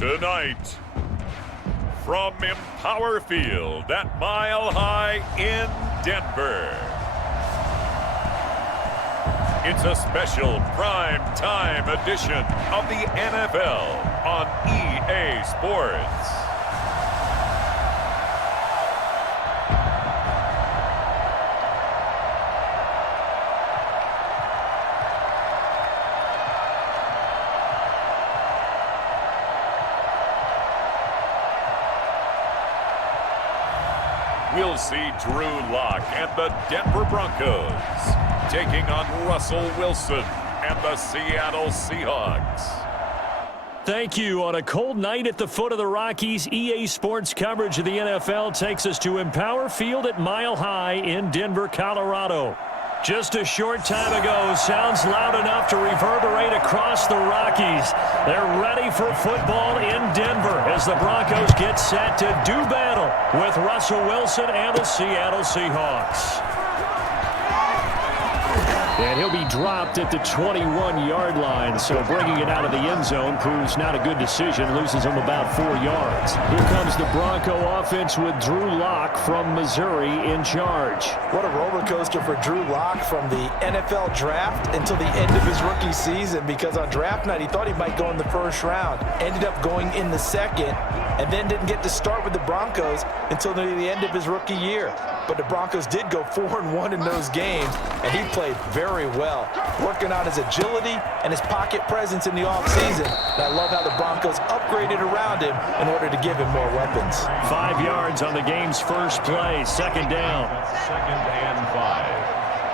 Tonight, from Empower Field at Mile High in Denver, it's a special prime time edition of the NFL on EA Sports. We'll see Drew Lock and the Denver Broncos taking on Russell Wilson and the Seattle Seahawks. Thank you. On a cold night at the foot of the Rockies, EA Sports coverage of the NFL takes us to Empower Field at Mile High in Denver, Colorado. Just a short time ago, sounds loud enough to reverberate across the Rockies. They're ready for football in Denver as the Broncos get set to do battle with Russell Wilson and the Seattle Seahawks. And he'll be dropped at the 21-yard line, so bringing it out of the end zone proves not a good decision, loses him about 4 yards. Here comes the Bronco offense with Drew Lock from Missouri in charge. What a roller coaster for Drew Lock from the NFL draft until the end of his rookie season, because on draft night he thought he might go in the first round, ended up going in the second, and then didn't get to start with the Broncos until near the end of his rookie year. But the Broncos did go 4-1 in those games, and he played very well, working on his agility and his pocket presence in the offseason. And I love how the Broncos upgraded around him in order to give him more weapons. 5 yards on the game's first play, second down. Second and 5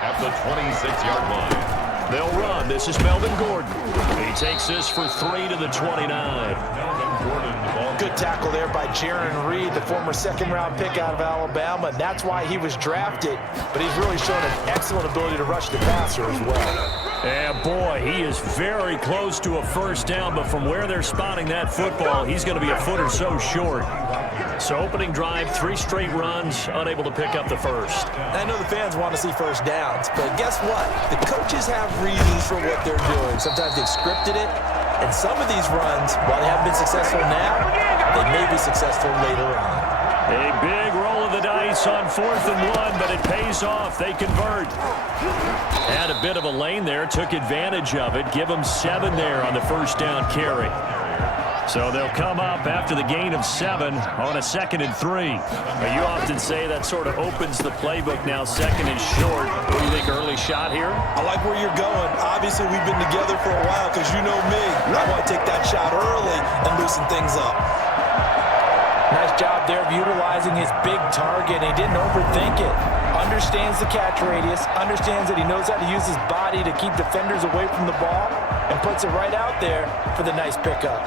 at the 26-yard line. They'll run. This is Melvin Gordon. He takes this for 3 to the 29. Melvin Gordon. Good tackle there by Jaron Reed, the former second-round pick out of Alabama. And that's why he was drafted, but he's really shown an excellent ability to rush the passer as well. Yeah, boy, he is very close to a first down, but from where they're spotting that football, he's going to be a foot or so short. So opening drive, 3 straight runs, unable to pick up the first. I know the fans want to see first downs, but guess what? The coaches have reasons for what they're doing. Sometimes they've scripted it, and some of these runs, while they haven't been successful now, they may be successful later on. A big roll of the dice on 4th and 1, but it pays off. They convert. Had a bit of a lane there, took advantage of it. Give them 7 there on the first down carry. So they'll come up after the gain of 7 on a 2nd and 3. Now, you often say that sort of opens the playbook now, 2nd and short. What do you think, early shot here? I like where you're going. Obviously, we've been together for a while because you know me. I want to take that shot early and loosen things up. Nice job there of utilizing his big target. He didn't overthink it. Understands the catch radius, understands that he knows how to use his body to keep defenders away from the ball, and puts it right out there for the nice pickup.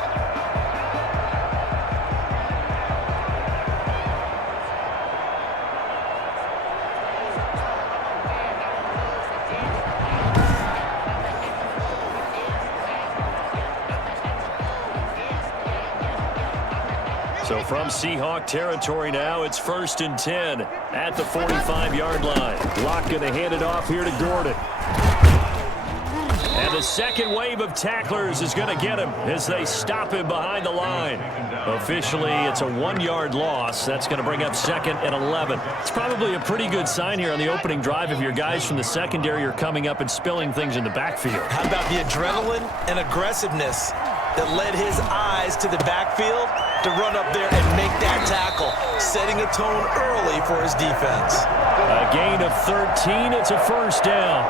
So from Seahawk territory now, it's 1st and 10 at the 45-yard line. Lock going to hand it off here to Gordon. And the second wave of tacklers is going to get him as they stop him behind the line. Officially, it's a 1-yard loss. That's going to bring up 2nd and 11. It's probably a pretty good sign here on the opening drive if your guys from the secondary are coming up and spilling things in the backfield. How about the adrenaline and aggressiveness that led his eyes to the backfield to run up there and make that tackle, setting a tone early for his defense. A gain of 13, it's a first down.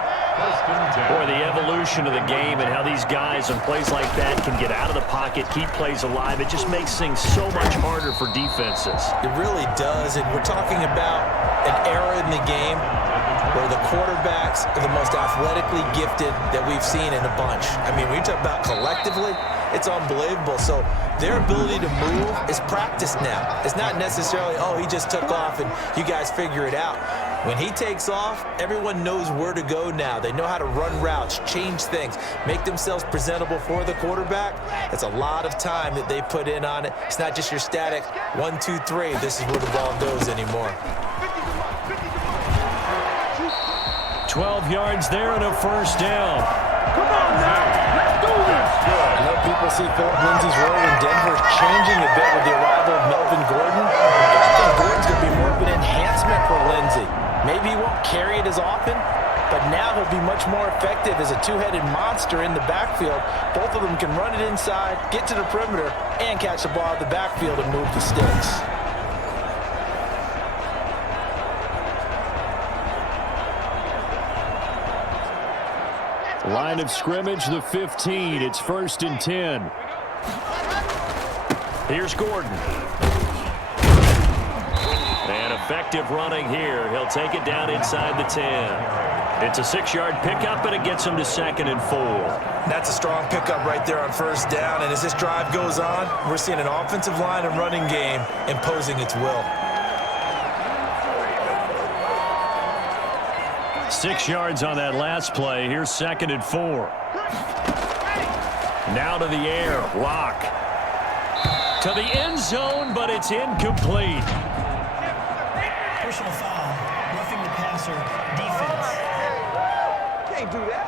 Boy, the evolution of the game and how these guys on plays like that can get out of the pocket, keep plays alive, it just makes things so much harder for defenses. It really does, and we're talking about an era in the game where the quarterbacks are the most athletically gifted that we've seen in a bunch. I mean, when you talk about collectively, it's unbelievable. So their ability to move is practiced now. It's not necessarily, oh, he just took off and you guys figure it out. When he takes off, everyone knows where to go now. They know how to run routes, change things, make themselves presentable for the quarterback. It's a lot of time that they put in on it. It's not just your static 1, 2, 3. This is where the ball goes anymore. 12 yards there and a first down. Come on now, let's do this. I know people honestly thought Lindsey's role in Denver is changing a bit with the arrival of Melvin Gordon. I think Gordon's going to be more of an enhancement for Lindsey. Maybe he won't carry it as often, but now he'll be much more effective as a two-headed monster in the backfield. Both of them can run it inside, get to the perimeter, and catch the ball at the backfield and move the sticks. Line of scrimmage, the 15. It's 1st and 10. Here's Gordon. And effective running here. He'll take it down inside the 10. It's a 6-yard pickup, and it gets him to 2nd and 4. That's a strong pickup right there on 1st down. And as this drive goes on, we're seeing an offensive line and running game imposing its will. 6 yards on that last play. Here's 2nd and 4. Now to the air. Lock. To the end zone, but it's incomplete. Personal foul. Roughing the passer. Defense. Can't do that.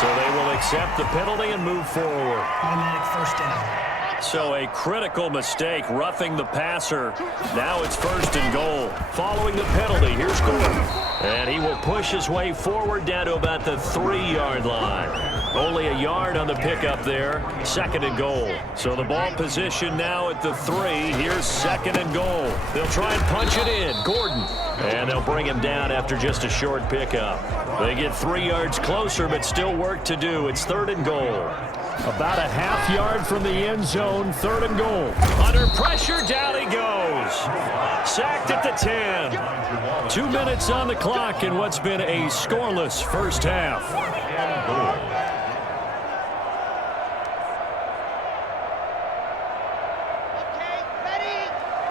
So they will accept the penalty and move forward. Automatic 1st down. So a critical mistake, roughing the passer. Now it's 1st and goal. Following the penalty, here's Gordon. And he will push his way forward down to about the 3-yard line. Only a yard on the pickup there. 2nd and goal. So the ball position now at the 3. Here's 2nd and goal. They'll try and punch it in. Gordon. And they'll bring him down after just a short pickup. They get 3 yards closer, but still work to do. It's 3rd and goal. About a half yard from the end zone, 3rd and goal. Under pressure, down he goes. Sacked at the 10. 2 minutes on the clock in what's been a scoreless first half.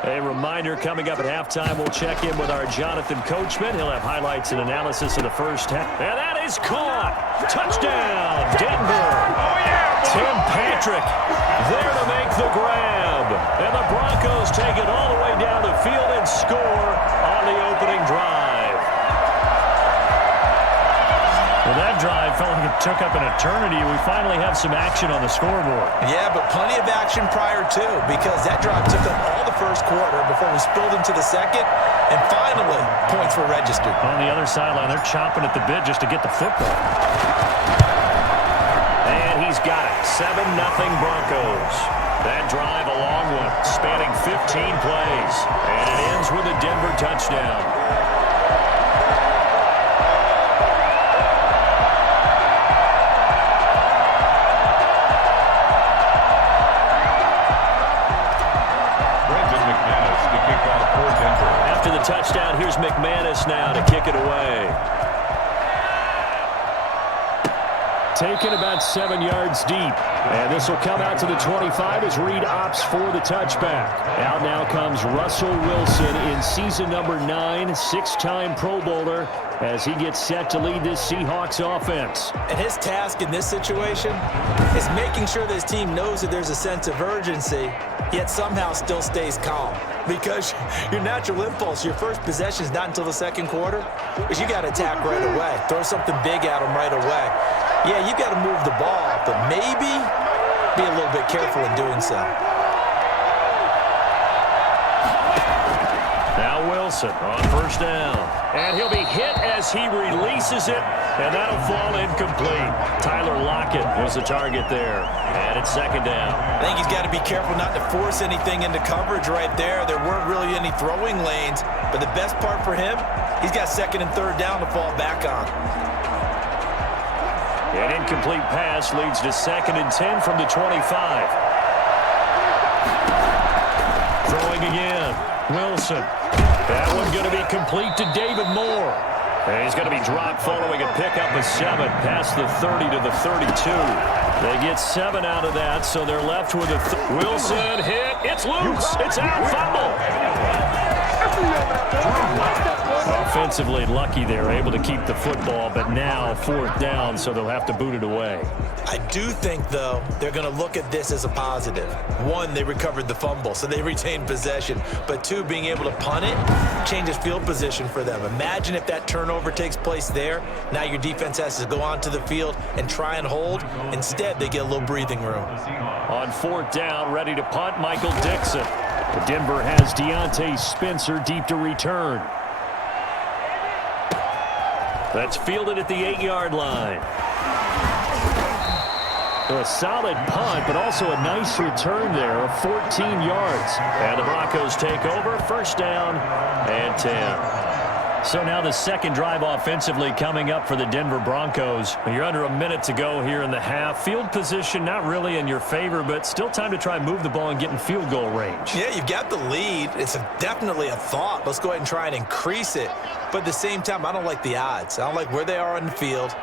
A reminder, coming up at halftime, we'll check in with our Jonathan Coachman. He'll have highlights and analysis of the first half. And that is caught. Touchdown, Denver. Oh, yeah. Tim Patrick there to make the grab. And the Broncos take it all the way down the field and score on the opening drive. Well, that drive felt like it took up an eternity. We finally have some action on the scoreboard. Yeah, but plenty of action prior to, because that drive took up all the first quarter before we spilled into the second, and finally, points were registered. On the other sideline, they're chomping at the bit just to get the football. And he's got it. 7-0 Broncos. That drive, a long one, spanning 15 plays. And it ends with a Denver touchdown. After the touchdown, here's McManus now to kick it away. Taken about 7 yards deep. And this will come out to the 25 as Reed opts for the touchback. Out now comes Russell Wilson in season number 9, 6-time Pro Bowler, as he gets set to lead this Seahawks offense. And his task in this situation is making sure that his team knows that there's a sense of urgency, yet somehow still stays calm. Because your natural impulse, your first possession is not until the second quarter, is you got to attack right away. Throw something big at them right away. Yeah, you got to move the ball, but maybe be a little bit careful in doing so. Now Wilson on 1st down. And he'll be hit as he releases it, and that'll fall incomplete. Tyler Lockett was the target there, and it's 2nd down. I think he's got to be careful not to force anything into coverage right there. There weren't really any throwing lanes, but the best part for him, he's got 2nd and 3rd down to fall back on. An incomplete pass leads to 2nd and 10 from the 25. Throwing again. Wilson. That one going to be complete to David Moore. And he's going to be dropped following a pickup of 7 past the 30 to the 32. They get 7 out of that, so they're left with a Wilson hit. It's loose. It's out. Fumble. A Defensively lucky they're able to keep the football, but now 4th down, so they'll have to boot it away. I do think, though, they're going to look at this as a positive. One, they recovered the fumble, so they retained possession. But two, being able to punt it changes field position for them. Imagine if that turnover takes place there. Now your defense has to go onto the field and try and hold. Instead, they get a little breathing room. On 4th down, ready to punt, Michael Dixon. Denver has Deontay Spencer deep to return. That's fielded at the 8-yard line. A solid punt, but also a nice return there of 14 yards. And the Broncos take over, 1st down and 10. So now the second drive offensively coming up for the Denver Broncos. You're under a minute to go here in the half. Field position not really in your favor, but still time to try and move the ball and get in field goal range. Yeah, you've got the lead. It's definitely a thought. Let's go ahead and try and increase it. But at the same time, I don't like the odds. I don't like where they are on the field.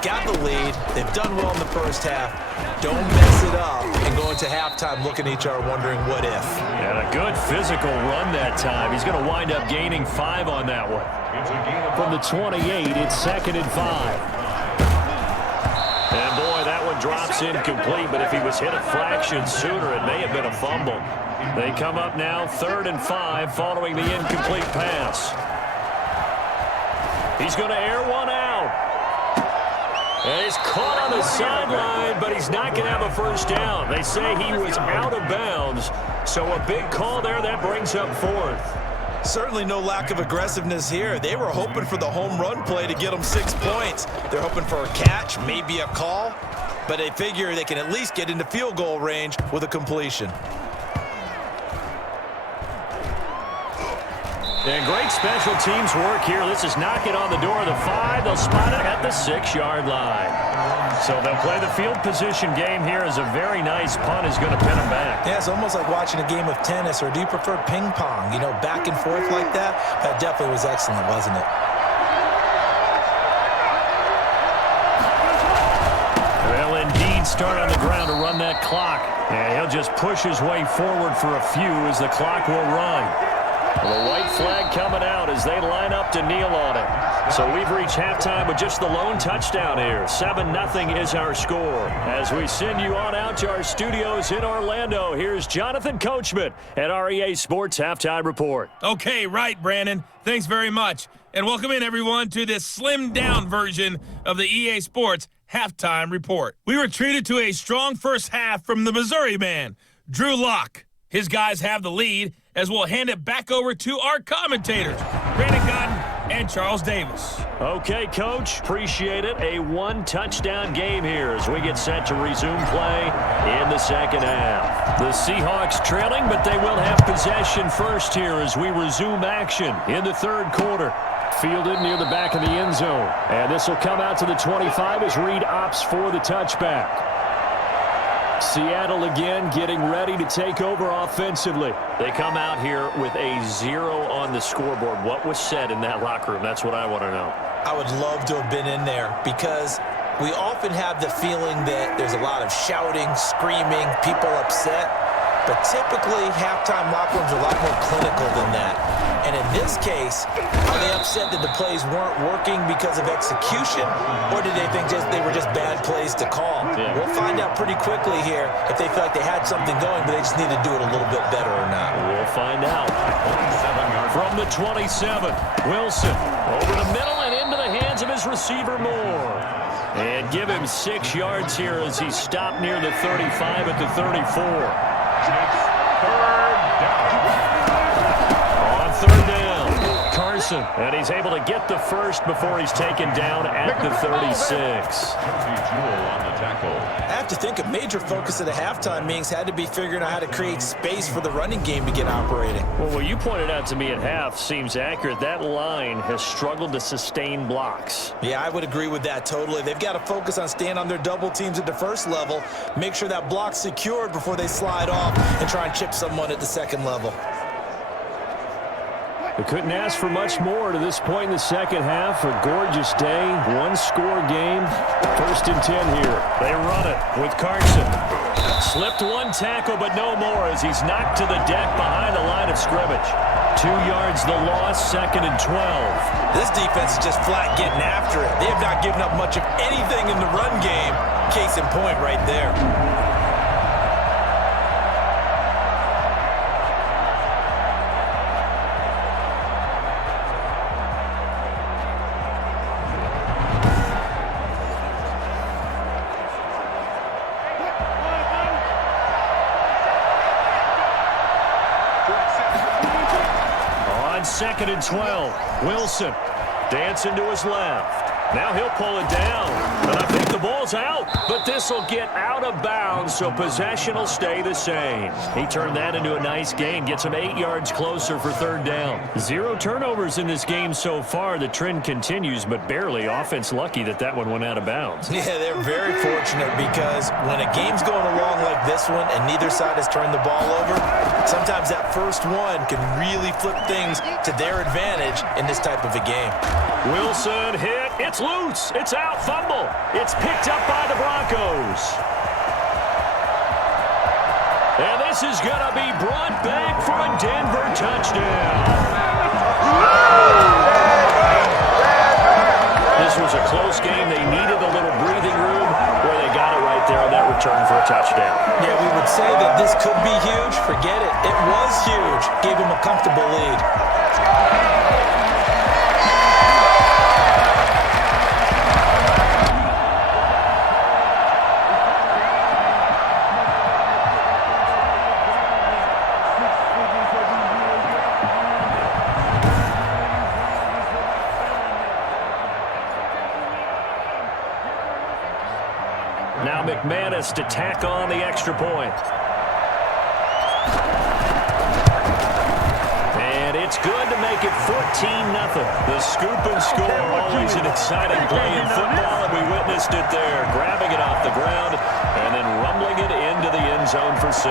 Got the lead. They've done well in the first half. Don't mess it up and go into halftime looking at each other wondering what if. And a good physical run that time. He's going to wind up gaining 5 on that one. From the 28, it's 2nd and 5. And boy, that one drops incomplete, but if he was hit a fraction sooner, it may have been a fumble. They come up now 3rd and 5 following the incomplete pass. He's going to air one out. And he's caught on the sideline, but he's not going to have a 1st down. They say he was out of bounds, so a big call there that brings up 4th. Certainly no lack of aggressiveness here. They were hoping for the home run play to get them 6 points. They're hoping for a catch, maybe a call, but they figure they can at least get into field goal range with a completion. And great special teams work here. This is knocking on the door of the 5. They'll spot it at the 6-yard line. So they'll play the field position game here as a very nice punt is going to pin them back. Yeah, it's almost like watching a game of tennis, or do you prefer ping pong? You know, back and forth like that? That definitely was excellent, wasn't it? They'll indeed start on the ground to run that clock. And he'll just push his way forward for a few as the clock will run. The white flag coming out as they line up to kneel on it. So we've reached halftime with just the lone touchdown here. 7-0 is our score. As we send you on out to our studios in Orlando, here's Jonathan Coachman at our EA Sports Halftime Report. Okay, right, Brandon. Thanks very much. And welcome in, everyone, to this slimmed-down version of the EA Sports Halftime Report. We were treated to a strong first half from the Missouri man, Drew Lock. His guys have the lead, as we'll hand it back over to our commentators, Brandon Godden and Charles Davis. Okay, Coach, appreciate it. A 1-touchdown game here as we get set to resume play in the second half. The Seahawks trailing, but they will have possession first here as we resume action in the 3rd quarter. Fielded near the back of the end zone. And this will come out to the 25 as Reed opts for the touchback. Seattle again getting ready to take over offensively. They come out here with a 0 on the scoreboard. What was said in that locker room? That's what I want to know. I would love to have been in there because we often have the feeling that there's a lot of shouting, screaming, people upset. But typically, halftime locker rooms are a lot more clinical than that. And in this case, are they upset that the plays weren't working because of execution? Or did they think they were just bad plays to call? Yeah. We'll find out pretty quickly here if they feel like they had something going, but they just need to do it a little bit better or not. We'll find out. From the 27, Wilson over the middle and into the hands of his receiver Moore. And give him 6 yards here as he stopped near the 35 at the 34. On 3rd down, Carson, and he's able to get the first before he's taken down at the 36. I have to think a major focus of the halftime meetings had to be figuring out how to create space for the running game to get operating. Well, what you pointed out to me at half seems accurate. That line has struggled to sustain blocks. Yeah, I would agree with that totally. They've got to focus on staying on their double teams at the first level, make sure that block's secured before they slide off and try and chip someone at the second level. We couldn't ask for much more to this point in the second half. A gorgeous day, 1-score game. 1st and 10 here. They run it with Carson. Slipped one tackle, but no more as he's knocked to the deck behind the line of scrimmage. 2 yards the loss, 2nd and 12. This defense is just flat getting after it. They have not given up much of anything in the run game. Case in point right there. On 2nd and 12, Wilson dancing to his left. Now he'll pull it down, and I think the ball's out, but this will get out of bounds, so possession will stay the same. He turned that into a nice gain, gets him 8 yards closer for 3rd down. 0 turnovers in this game so far. The trend continues, but barely. Offense lucky that one went out of bounds. Yeah, they're very fortunate because when a game's going along like this one and neither side has turned the ball over, sometimes that first one can really flip things to their advantage in this type of a game. Wilson hit. It's loose. It's out. Fumble. It's picked up by the Broncos. And this is going to be brought back for a Denver touchdown. This was a close game. They needed a little breathing room where they got it right there on that return for a touchdown. Yeah, we would say that this could be huge. Forget it. It was huge. Gave them a comfortable lead. Now McManus to tack on the extra point. And it's good to make it 14-0. The scoop and score, always an exciting play in football, and we witnessed it there. Grabbing it off the ground and then rumbling it into the end zone for 6.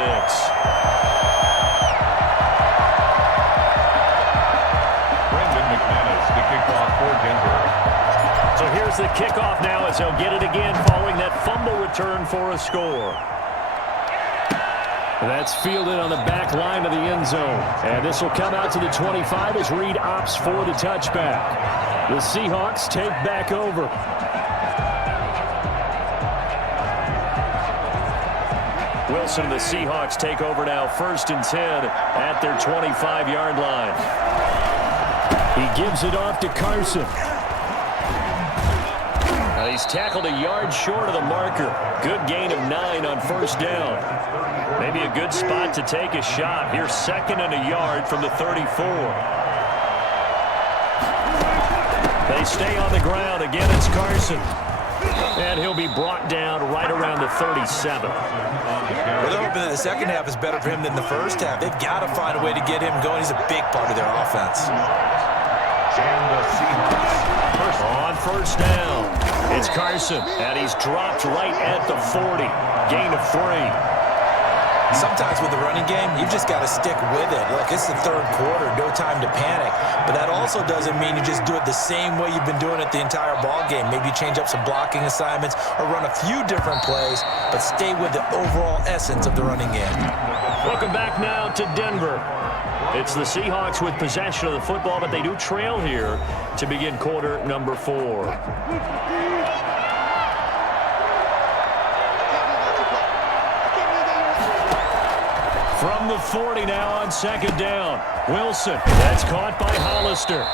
Brendan McManus to kick off for Denver. So here's the kickoff now as they'll get it again following that fumble return for a score. That's fielded on the back line of the end zone. And this will come out to the 25 as Reed opts for the touchback. The Seahawks take back over. Wilson and the Seahawks take over now, 1st and 10 at their 25-yard line. He gives it off to Carson. He's tackled a yard short of the marker. Good gain of 9 on 1st down. Maybe a good spot to take a shot. Here's 2nd and a yard from the 34. They stay on the ground. Again, it's Carson. And he'll be brought down right around the 37. Well, they're hoping that the second half is better for him than the first half. They've got to find a way to get him going. He's a big part of their offense. And the Seahawks. On 1st down, it's Carson, and he's dropped right at the 40. Gain of 3. Sometimes with the running game, you've just got to stick with it. Look, it's the 3rd quarter, no time to panic. But that also doesn't mean you just do it the same way you've been doing it the entire ball game. Maybe you change up some blocking assignments or run a few different plays, but stay with the overall essence of the running game. Welcome back now to Denver. It's the Seahawks with possession of the football, but they do trail here to begin quarter number 4. From the 40 now on 2nd down. Wilson, that's caught by Hollister.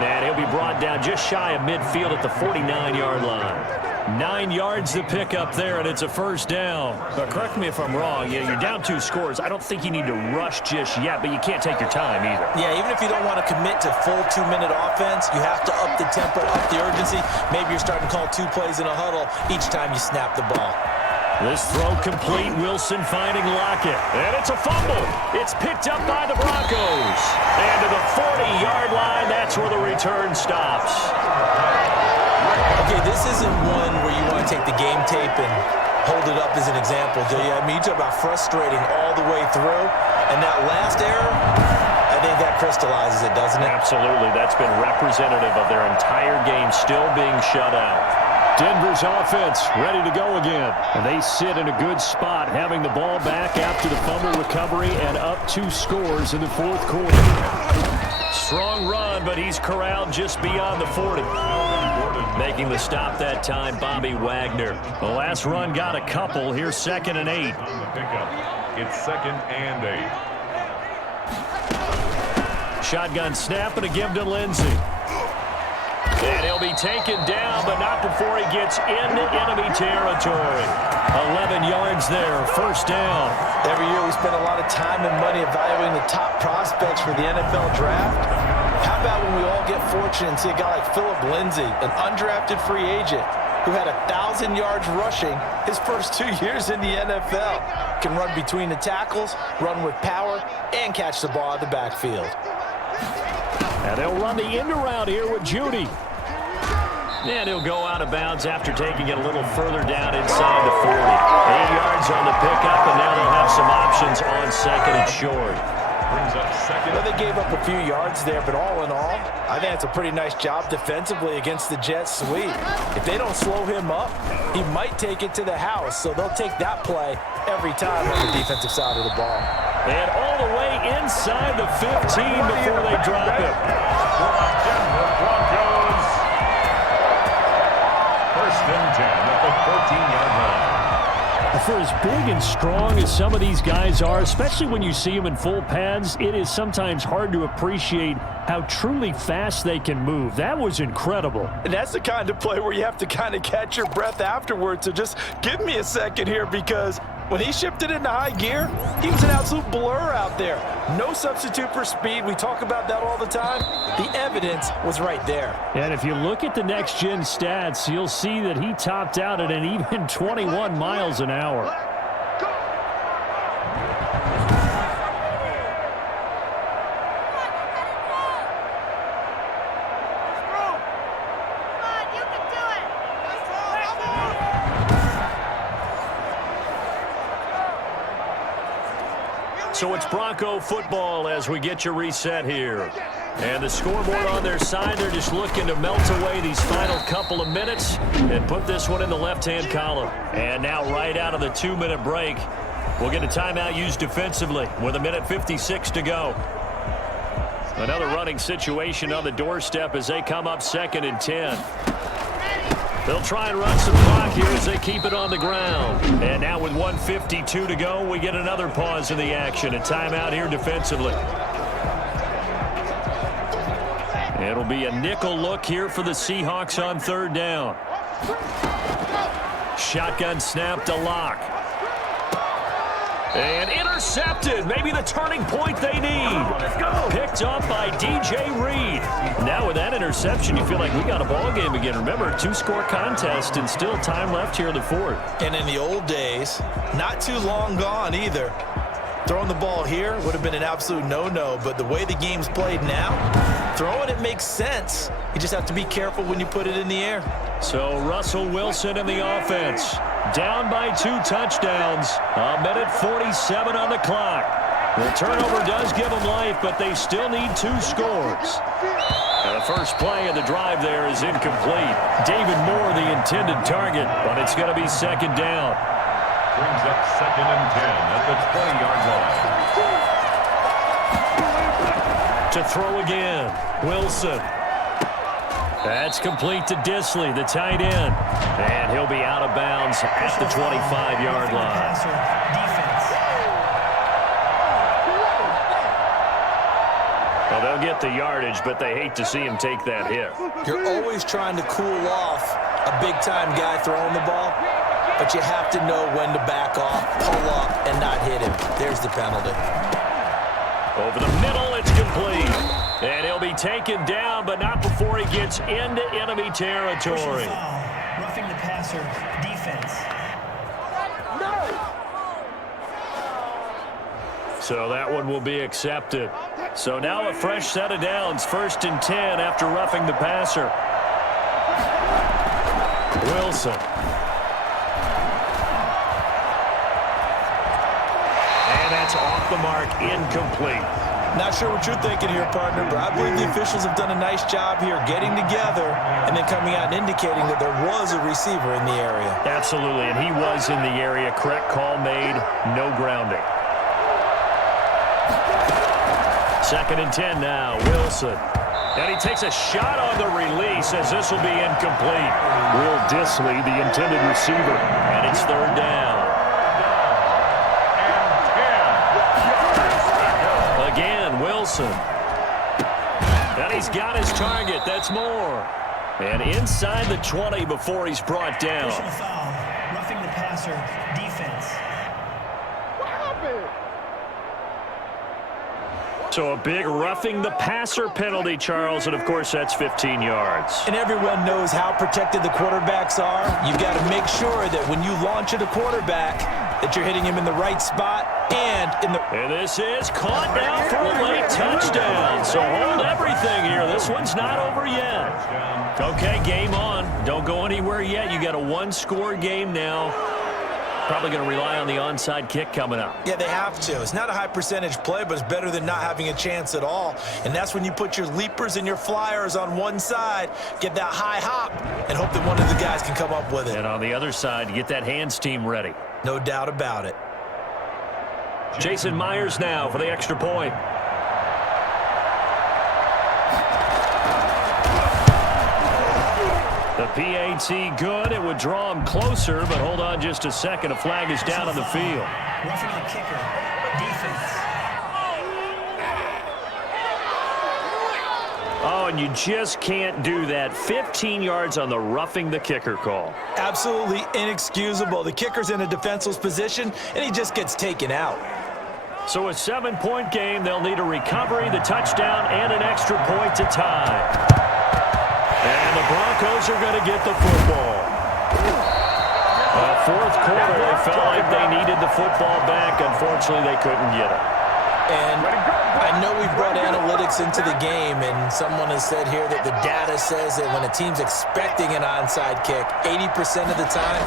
And he'll be brought down just shy of midfield at the 49-yard line. 9 yards to pick up there, and it's a 1st down. But correct me if I'm wrong. You're down 2 scores. I don't think you need to rush just yet, but you can't take your time either. Yeah, even if you don't want to commit to full 2-minute offense, you have to up the tempo, up the urgency. Maybe you're starting to call 2 plays in a huddle each time you snap the ball. This throw complete. Wilson finding Lockett. And it's a fumble. It's picked up by the Broncos. And to the 40-yard line, that's where the return stops. Okay, this isn't one where you want to take the game tape and hold it up as an example, do you? I mean, you talk about frustrating all the way through. And that last error, I think that crystallizes it, doesn't it? Absolutely. That's been representative of their entire game still being shut out. Denver's offense ready to go again. And they sit in a good spot, having the ball back after the fumble recovery and up 2 scores in the 4th quarter. Strong run, but he's corralled just beyond the 40. Making the stop that time, Bobby Wagner. The last run got a couple. Here's 2nd and 8. It's 2nd and 8. Shotgun snap and a give to Lindsey. And he'll be taken down, but not before he gets into enemy territory. 11 yards there, 1st down. Every year we spend a lot of time and money evaluating the top prospects for the NFL draft. How about when we all get fortunate and see a guy like Phillip Lindsay, an undrafted free agent who had 1,000 yards rushing his first 2 years in the NFL. Can run between the tackles, run with power, and catch the ball out of the backfield. And they'll run the end around here with Judy. And he'll go out of bounds after taking it a little further down inside the 40. 8 yards on the pickup, and now they'll have some options on 2nd and short. Brings up 2nd. Well, they gave up a few yards there, but all in all, I think it's a pretty nice job defensively against the Jets sweep. If they don't slow him up, he might take it to the house, so they'll take that play every time on the defensive side of the ball. And all the way inside the 15 before they drop him. Denver Broncos. 1st and 10 at the 14-yard line. For as big and strong as some of these guys are, especially when you see them in full pads, it is sometimes hard to appreciate how truly fast they can move. That was incredible. And that's the kind of play where you have to kind of catch your breath afterwards. So just give me a second here, because when he shifted into high gear, he was an absolute blur out there. No substitute for speed. We talk about that all the time. The evidence was right there. And if you look at the next-gen stats, you'll see that he topped out at an even 21 miles an hour. So it's Bronco football as we get you reset here. And the scoreboard on their side, they're just looking to melt away these final couple of minutes and put this one in the left-hand column. And now right out of the 2-minute break, we'll get a timeout used defensively with 1:56 to go. Another running situation on the doorstep as they come up 2nd and 10. They'll try and run some clock here as they keep it on the ground. And now with 1:52 to go, we get another pause in the action. A timeout here defensively. It'll be a nickel look here for the Seahawks on 3rd down. Shotgun snap to Locke. And intercepted. Maybe the turning point they need. Picked up by DJ Reed. Now with that interception, you feel like we got a ball game again. Remember, 2-score contest and still time left here in the 4th. And in the old days, not too long gone either, throwing the ball here would have been an absolute no-no. But the way the game's played now, throwing it makes sense. You just have to be careful when you put it in the air. So Russell Wilson in the offense. Down by 2 touchdowns. 1:47 on the clock. The turnover does give them life, but they still need 2 scores. And the first play of the drive there is incomplete. David Moore, the intended target, but it's going to be 2nd down. Brings up 2nd and 10 at the 20-yard line. To throw again, Wilson. That's complete to Disley, the tight end. And he'll be out of bounds at the 25-yard line. Well, they'll get the yardage, but they hate to see him take that hit. You're always trying to cool off a big-time guy throwing the ball, but you have to know when to back off, pull up, and not hit him. There's the penalty. Over the middle, it's complete. And he'll be taken down, but not before he gets into enemy territory. Roughing the passer, defense. So that one will be accepted. So now a fresh set of downs, 1st and 10 after roughing the passer. Wilson. And that's off the mark, incomplete. Not sure what you're thinking here, partner, but I believe the officials have done a nice job here getting together and then coming out and indicating that there was a receiver in the area. Absolutely, and he was in the area. Correct call made, no grounding. 2nd and 10 now. Wilson. And he takes a shot on the release as this will be incomplete. Will Disley, the intended receiver. And it's 3rd down. Again, Wilson. And he's got his target. That's more. And inside the 20 before he's brought down. Personal foul, roughing the passer, defense. What happened? So a big roughing the passer penalty, Charles, and of course that's 15 yards. And everyone knows how protected the quarterbacks are. You've got to make sure that when you launch at a quarterback that you're hitting him in the right spot and in the... And this is caught now for a late touchdown. So hold everything here. This one's not over yet. Okay, game on. Don't go anywhere yet. You got a 1-score game now. Probably going to rely on the onside kick coming up. Yeah, they have to. It's not a high percentage play, but it's better than not having a chance at all. And that's when you put your leapers and your flyers on one side, get that high hop, and hope that one of the guys can come up with it. And on the other side, get that hands team ready. No doubt about it. Jason Myers now for the extra point. The PAT good. It would draw him closer, but hold on just a second. A flag is down on the field. Roughing the kicker, defense. Oh, and you just can't do that. 15 yards on the roughing the kicker call. Absolutely inexcusable. The kicker's in a defenseless position, and he just gets taken out. So a 7-point game. They'll need a recovery, the touchdown, and an extra point to tie. And the Broncos are going to get the football. Fourth quarter, they felt like they needed the football back. Unfortunately, they couldn't get it. And I know we brought analytics into the game, and someone has said here that the data says that when a team's expecting an onside kick, 80% of the time,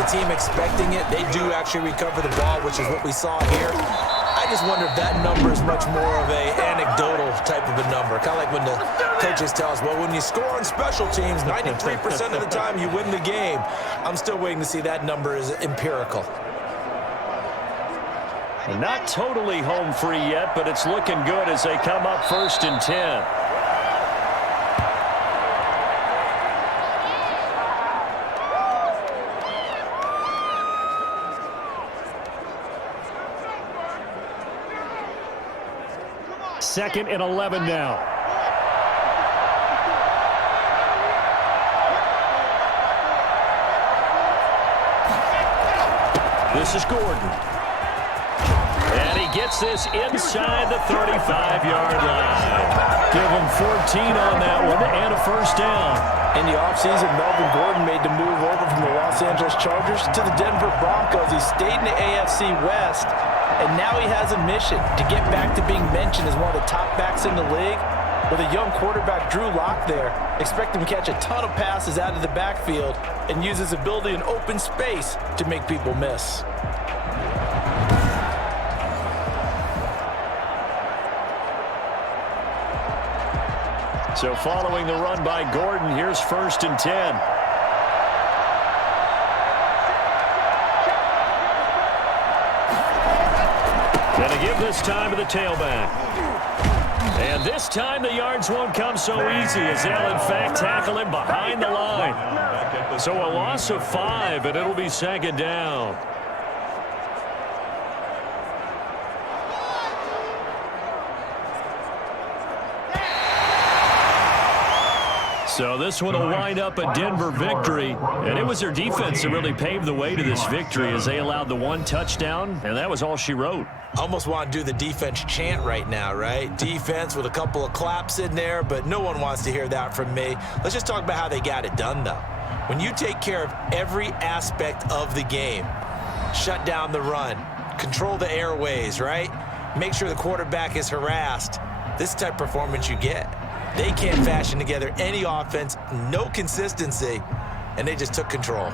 the team expecting it, they do actually recover the ball, which is what we saw here. I just wonder if that number is much more of a anecdotal type of a number. Kind of like when the coaches tell us, well, when you score on special teams, 93% of the time you win the game. I'm still waiting to see that number is empirical. Not totally home free yet, but it's looking good as they come up 1st and 10. Second and 11 now. This is Gordon. And he gets this inside the 35-yard line. Give him 14 on that one and a 1st down. In the offseason, Melvin Gordon made the move over from the Los Angeles Chargers to the Denver Broncos. He stayed in the AFC West, and now he has a mission to get back to being mentioned as one of the top backs in the league. With a young quarterback, Drew Lock there, expect him to catch a ton of passes out of the backfield and use his ability in open space to make people miss. So following the run by Gordon, here's 1st and 10. Gonna give this time to the tailback. And this time the yards won't come so easy as they'll in fact tackle him behind the line. So a loss of 5, and it'll be 2nd down. So this one will wind up a Denver victory, and it was their defense that really paved the way to this victory as they allowed the 1 touchdown, and that was all she wrote. Almost want to do the defense chant right now, right? Defense with a couple of claps in there, but no one wants to hear that from me. Let's just talk about how they got it done, though. When you take care of every aspect of the game, shut down the run, control the airways, right? Make sure the quarterback is harassed. This type of performance you get. They can't fashion together any offense, no consistency, and they just took control.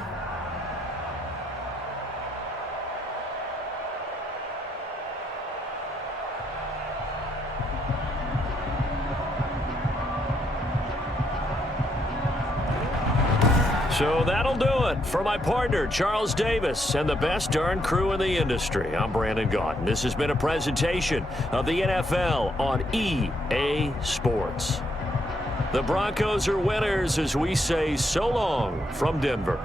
So that'll do it. For my partner, Charles Davis, and the best darn crew in the industry, I'm Brandon Gaudin. This has been a presentation of the NFL on EA Sports. The Broncos are winners as we say so long from Denver.